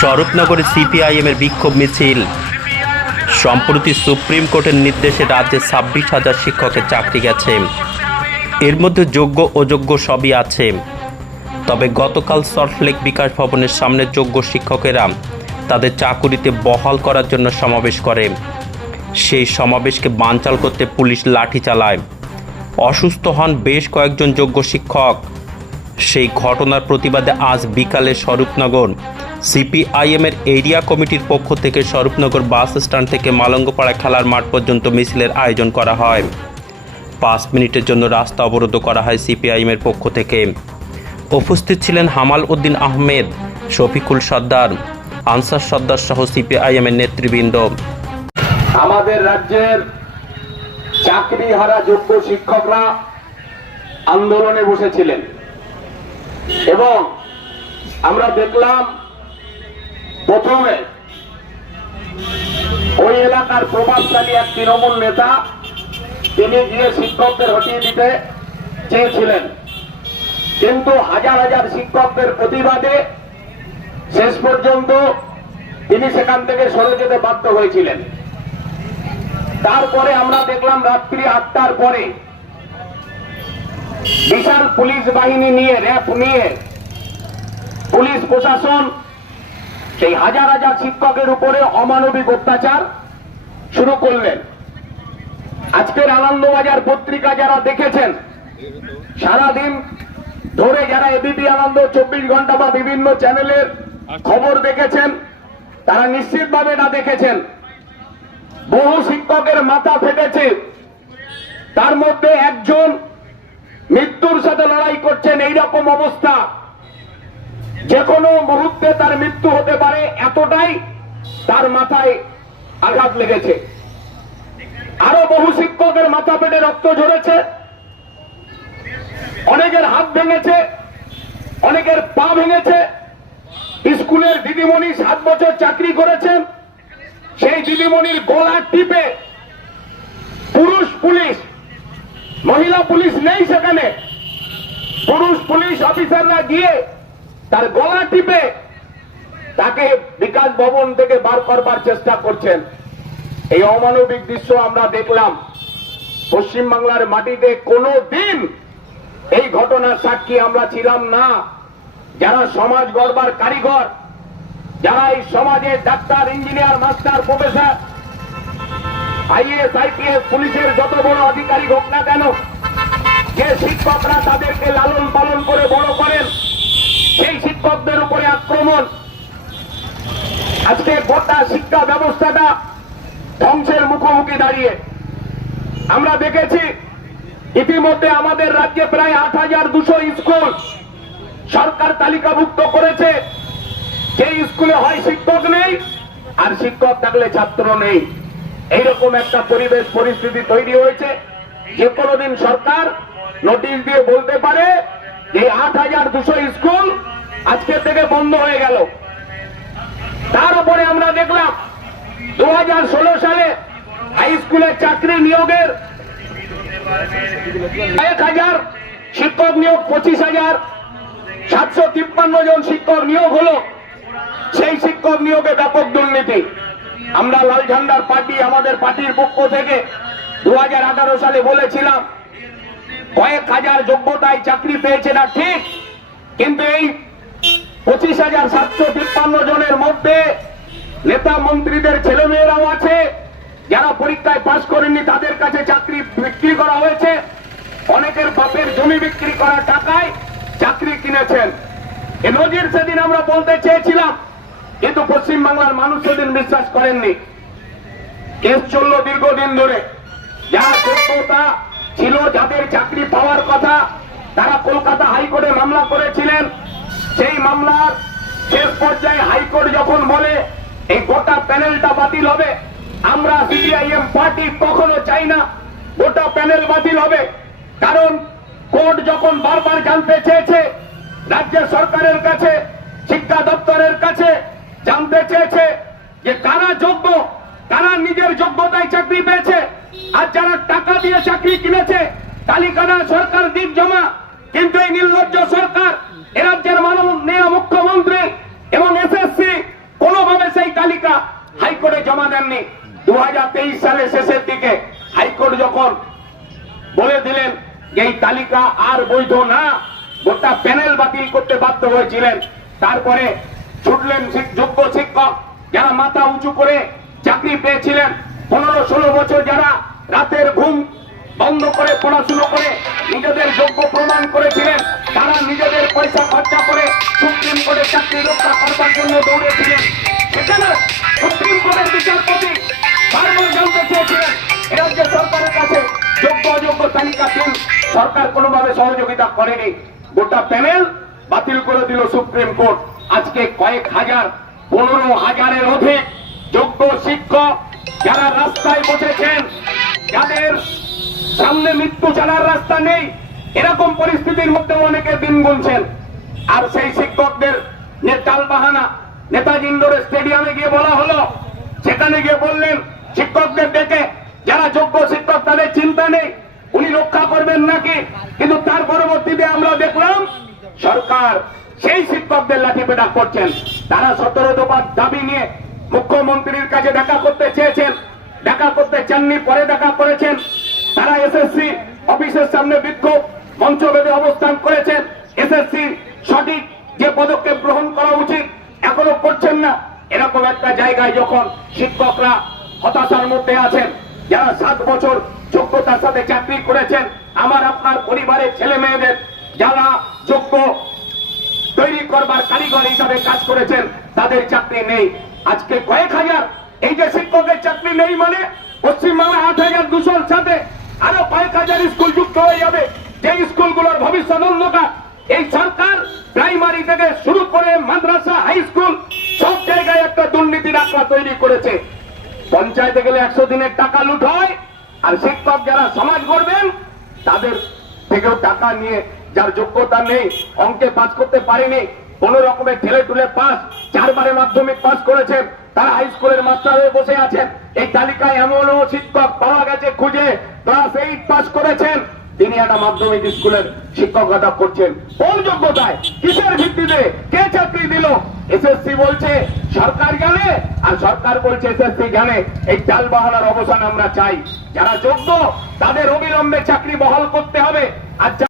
স্বরূপনগরে CPIM এর বিক্ষোভ মিছিল। সম্প্রতি সুপ্রিম কোর্টের নির্দেশে রাজ্যে ছাব্বিশ হাজার শিক্ষকের চাকরি গেছে। এর মধ্যে যোগ্য, অযোগ্য সবই আছে। তবে গতকাল সল্টলেক বিকাশ ভবনের সামনে যোগ্য শিক্ষকেরা তাদের চাকুরিতে বহাল করার জন্য সমাবেশ করে। সেই সমাবেশকে বানচাল করতে পুলিশ লাঠি চালায়। অসুস্থ হন বেশ কয়েকজন যোগ্য শিক্ষক। সেই ঘটনার প্রতিবাদে আজ বিকালে স্বরূপনগর সিপিআইএমের এরিয়া কমিটির পক্ষ থেকে স্বরূপনগর বাস স্ট্যান্ড থেকে মালঙ্গপাড়া খেলার মাঠ পর্যন্ত মিছিলের আয়োজন করা হয়। পাঁচ মিনিটের জন্য রাস্তা অবরোধ করা হয় সিপিআইএমের পক্ষ থেকে। উপস্থিত ছিলেন হামাল উদ্দিন আহমেদ, শফিকুল সর্দার, আনসার সর্দার সহ সিপিআইএমের নেতৃবৃন্দ। আমাদের রাজ্যের চাকরি হারা যোগ্য শিক্ষকরা আন্দোলনে বসেছিলেন। এবং আমরা দেখলাম প্রথমে ওই এলাকার প্রভাবশালী এক তৃণমূল নেতা, তিনি গিয়ে শিক্ষকদের হটিয়ে দিতে চেয়েছিলেন। কিন্তু হাজার হাজার শিক্ষকদের প্রতিবাদে শেষ পর্যন্ত তিনি সেখান থেকে সরে যেতে বাধ্য হয়েছিলেন। তারপরে আমরা দেখলাম রাত্রি আটটার পরে বিশাল পুলিশ বাহিনী নিয়ে র্যাপ নিয়ে পুলিশ প্রশাসন সেই হাজার হাজার শিক্ষকের উপরে অমানবিক অত্যাচার শুরু করলেন। আজকের আনন্দবাজার পত্রিকা যারা দেখেছেন, সারাদিন ধরে যারা এবিপি আনন্দ চব্বিশ ঘণ্টা বা বিভিন্ন চ্যানেলের খবর দেখেছেন, তারা নিশ্চিতভাবে না দেখেছেন। বহু শিক্ষকের মাথা ফেটেছে। তার মধ্যে একজন মৃত্যুর সাথে লড়াই করছেন, এইরকম অবস্থা। যে কোনো মুহূর্তে তার মৃত্যু হতে পারে, এতটাই তার মাথায় আঘাত লেগেছে। আরও বহু শিক্ষকের মাথা পেটে রক্ত ঝরেছে, অনেকের হাত ভেঙেছে, অনেকের পা ভেঙেছে। স্কুলের দিদিমণি সাত বছর চাকরি করেছেন, সেই দিদিমণির গলা টিপে পুরুষ পুলিশ, মহিলা পুলিশ নেই সেখানে। পুরুষ পুলিশ অফিসাররা গিয়ে তার গলা টিপে তাকে বিকাশ ভবন থেকে বার করবার চেষ্টা করছেন। এই অমানবিক দৃশ্য আমরা দেখলাম। পশ্চিমবাংলার মাটিতে কোনো দিন এই ঘটনার সাক্ষী আমরা ছিলাম না। যারা সমাজ গড়বার কারিগর, যারা এই সমাজে doctor, engineer, master, professor IAS IPS পুলিশের যত বড় আধিকারিক হোক না কেন, যে শিক্ষকরা তাদেরকে লালন পালন করে বড় আজকে গোটা শিক্ষা ব্যবস্থাটা ধ্বংসের মুখোমুখি দাঁড়িয়ে। আমরা দেখেছি, ইতিমধ্যে আমাদের রাজ্যে প্রায় আট হাজার দুশো স্কুল সরকার তালিকাভুক্ত করেছে। যে স্কুলে হয় শিক্ষক নেই, আর শিক্ষক থাকলে ছাত্র নেই। এইরকম একটা পরিবেশ পরিস্থিতি তৈরি হয়েছে। যে কোনোদিন সরকার নোটিশ দিয়ে বলতে পারে যে আট হাজার দুশো স্কুল আজকে থেকে বন্ধ হয়ে গেল। তার উপরে আমরা দেখলাম দু হাজার ষোলো সালে হাই স্কুলের চাকরি নিয়োগের এক হাজার, শিক্ষক নিয়োগ পঁচিশ হাজার, সাতশো তিপ্পান্ন জন শিক্ষক নিয়োগ হলো। সেই শিক্ষক নিয়োগে ব্যাপক দুর্নীতি। আমরা লাল ঝান্ডার পার্টি আমাদের পার্টির পক্ষ থেকে দু হাজার আঠারো সালে বলেছিলাম, কয়েক হাজার যোগ্যতায় চাকরি পেয়েছে না ঠিক, কিন্তু এই পঁচিশ হাজার সাতশো তিপ্পান্ন জনের মধ্যে নেতা মন্ত্রীদের ছেলেমেয়েরাও আছে। যারা পরীক্ষায় পাশ করেননি, তাদের কাছে চাকরি বিক্রি করা হয়েছে। অনেকের বাপের জমি বিক্রি করা টাকায় চাকরি কিনেছেন। এ নজির সেদিন আমরা বলতে চেয়েছিলাম, কিন্তু পশ্চিম বাংলার মানুষ সেদিন বিশ্বাস করেননি। কেস চলল দীর্ঘদিন ধরে। যারা যোগ্যতা ছিল, যাদের চাকরি পাওয়ার কথা, তারা কলকাতা হাইকোর্টে মামলা করেছিলেন। সেই মামলার শেষ পর্যায়ে হাইকোর্ট যখন বলে, এই গোটা প্যানেলটা বাতিল হবে, আমরা সিপিআইএম পার্টি কখনো চাই না, গোটা প্যানেল বাতিল হবে। কারণ কোর্ট যখন বারবার জানতে চেয়েছে, রাজ্য সরকারের কাছে, শিক্ষা দপ্তরের কাছে জানতে চেয়েছে যে কারা যোগ্য, কারা নিজের যোগ্যতায় চাকরি পেয়েছে, আর যারা টাকা দিয়ে চাকরি কিনেছে তালিকাটা সরকার দিক জমা কিন্তু এই নির্লজ্জ সরকার এরাজ্যের মাননীয় মুখ্যমন্ত্রী এবং এসএসসি কোনোভাবে সেই তালিকা হাইকোর্টে জমা দেননি। দু সালের শেষের দিকে হাইকোর্ট যখন বলে দিলেন এই তালিকা আর বৈধ না, গোটা প্যানেল বাতিল করতে বাধ্য হয়েছিলেন। তারপরে ছুটলেন যোগ্য শিক্ষক যারা মাথা উঁচু করে চাকরি পেয়েছিলেন। পনেরো ষোলো বছর যারা রাতের ঘুম বন্ধ করে পড়াশুনো করে নিজেদের যোগ্য প্রমাণ করেছিলেন। তারা নিজেদের পয়সা খরচা করে সুপ্রিম কোর্টে চাকরি রক্ষা করবার জন্য দৌড়েছিলেন। সেখানে সুপ্রিম কোর্টের বিচারপতি বারবার জানতে চেয়েছিলেন রাজ্য সরকারের কাছে যোগ্য অযোগ্য তালিকা দিন সরকার কোনোভাবে সহযোগিতা করেনি। গোটা প্যানেল বাতিল করে দিল সুপ্রিম কোর্ট। আজকে কয়েক হাজার, পনেরো হাজারের অধিক যোগ্য শিক্ষক যারা রাস্তায় বসেছেন, যাদের সামনে মৃত্যু ছাড়ার রাস্তা নেই এরকম পরিস্থিতির মধ্যে অনেকে দিন গুনছেন। আর সেই শিক্ষকদের টাল বাহানা নেতাজি ইন্ডোর স্টেডিয়ামে গিয়ে বলা হলো, সেখানে গিয়ে বললেন, শিক্ষকদের ডেকে, যারা যোগ্য শিক্ষক তাদের চিন্তা নেই, উনি রক্ষা করবেন নাকি? কিন্তু তার পরবর্তীতে আমরা দেখলাম, সরকার সেই শিক্ষকদের লাঠি লাঠিপেটা করছেন। তারা সতেরো দফার দাবি নিয়ে মুখ্যমন্ত্রীর কাছে দেখা করতে চেয়েছেন, দেখা করতে চাননি, পরে দেখা করেছেন। তারা এসএসসি অফিসের সামনে বিক্ষোভ মঞ্চ অবস্থান করেছেন। এসএসসি সঠিক যে পদক্ষেপ গ্রহণ করা উচিত, এখনও করছেন না। এরকম একটা জায়গায় যখন শিক্ষকরা হতাশার মধ্যে আছেন, যারা সাত বছর যোগ্যতার সাথে চাকরি করেছেন, আমার আপনার পরিবারের ছেলে মেয়েদের যারা যোগ্য তৈরি করবার কারিগর হিসাবে কাজ করেছেন, তাদের চাকরি নেই। আজকে কয়েক হাজার, এই যে শিক্ষকের চাকরি নেই মানে পশ্চিমবাংলা আট হাজার দুশোর সাথে আরও কয়েক হাজার স্কুল যুক্ত হয়ে যাবে। যে স্কুলগুলোর ভবিষ্যৎ অন্ধকার এই সরকার প্রাইমারি থেকে শুরু করে মাদ্রাসা, হাই স্কুল, সব জায়গায় একটা দুর্নীতির আঁকড়া তৈরি করেছে। পঞ্চায়েতে গেলে একশো দিনের টাকা লুট হয়, আর শিক্ষক যারা সমাজ গড়বেন, তাদের থেকেও টাকা নিয়ে যার যোগ্যতা নেই, অঙ্কে পাস করতে পারেনি, কোন রকমের ঠেলে টুলে পাস, চারবারে মাধ্যমিক পাস করেছেন তারা হাই স্কুলের মাস্টার হয়ে বসে আছেন। এই তালিকায় এমনও শিক্ষক পাওয়া গেছে, খুঁজে ক্লাস এইট পাস করেছেন। তিনি একটা মাধ্যমিক স্কুলের শিক্ষকতা করছেন। কোন যোগ্যতায়? কিসের ভিত্তিতে? কে চাকরি দিল? এসএসসি বলছে সরকার জ্ঞানে, আর সরকার বলছে এসএসসি জানে এই চাল বাহানার অবসান আমরা চাই। যারা যোগ্য, তাদের অবিলম্বে চাকরি বহাল করতে হবে। আর